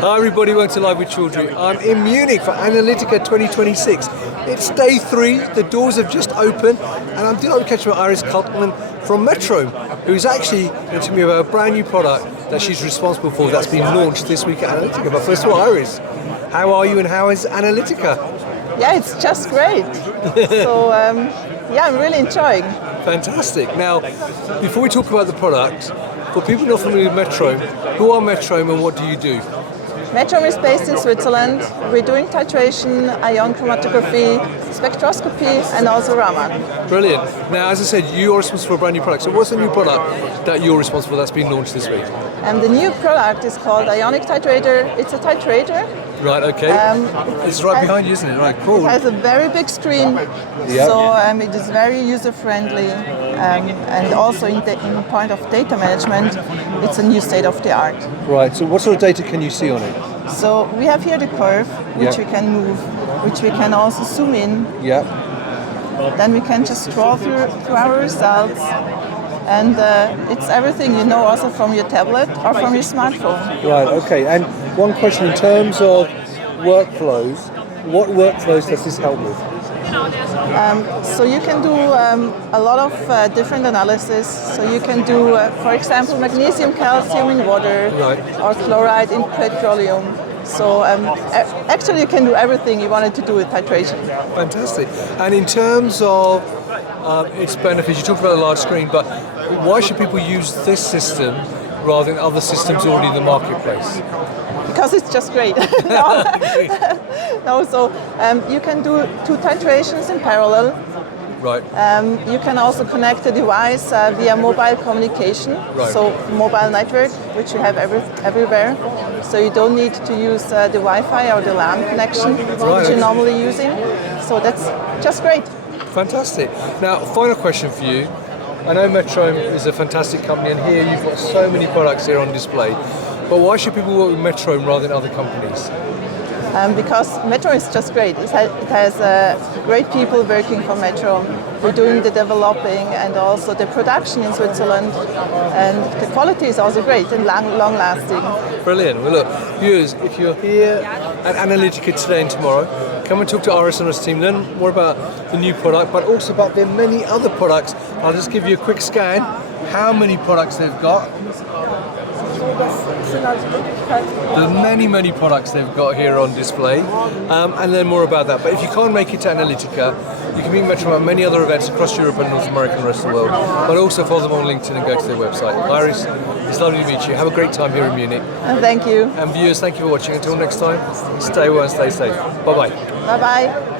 Hi everybody, welcome to Live with Chaudhry. I'm in Munich for Analytica 2026. It's day 3, the doors have just opened, and I'm delighted to catch up with Iris Kalkman from Metrohm, who's actually going to tell me about a brand new product that she's responsible for that's been launched this week at Analytica. But first of all, Iris, how are you and how is Analytica? Yeah, it's just great. So, yeah, I'm really enjoying. Fantastic. Now, before we talk about the product, for people not familiar with Metrohm, who are Metrohm and what do you do? Metrohm is based in Switzerland. We're doing titration, ion chromatography, spectroscopy, and also Raman. Brilliant. Now, as I said, you are responsible for a brand new product. So what's the new product that you're responsible for that's been launched this week? The new product is called IONIC Titrator. It's a titrator. Right, okay. It's right behind you, isn't it? Right, cool. It has a very big screen, Yep. so it is very user-friendly. And also in point of data management, it's a new state-of-the-art. Right, so what sort of data can you see on it? So we have here the curve, which Yep. we can move, which we can also zoom in. Yeah. Then we can just scroll through our results. And it's everything you know also from your tablet or from your smartphone. Right, okay. And one question in terms of workflows, what workflows does this help with? So you can do a lot of different analysis. So you can do, for example, magnesium, calcium in water, Right. or chloride in petroleum. So actually you can do everything you wanted to do with titration. Fantastic. And in terms of its benefits, you talked about the large screen, but why should people use this system rather than other systems already in the marketplace? Because it's just great. So you can do 2 titrations in parallel. Right. You can also connect the device via mobile communication, Right. so mobile network, which you have everywhere. So you don't need to use the Wi-Fi or the LAN connection, which you're normally using. So that's just great. Fantastic. Now, final question for you. I know Metrohm is a fantastic company, and here you've got so many products here on display. But why should people work with Metrohm rather than other companies? Because Metrohm is just great. It has great people working for Metrohm. We're doing the developing and also the production in Switzerland, and the quality is also great and long-lasting. Brilliant. Well, look, viewers, if you're here at Analytica today and tomorrow, come and talk to Iris and her team, learn more about the new product, but also about their many other products. I'll just give you a quick scan, how many products they've got. The many products they've got here on display, and learn more about that. But if you can't make it to Analytica, you can meet Metrohm at many other events across Europe and North America and the rest of the world. But also follow them on LinkedIn and go to their website. Iris, it's lovely to meet you. Have a great time here in Munich. Thank you. And viewers, thank you for watching. Until next time, stay well and stay safe. Bye-bye. Bye-bye.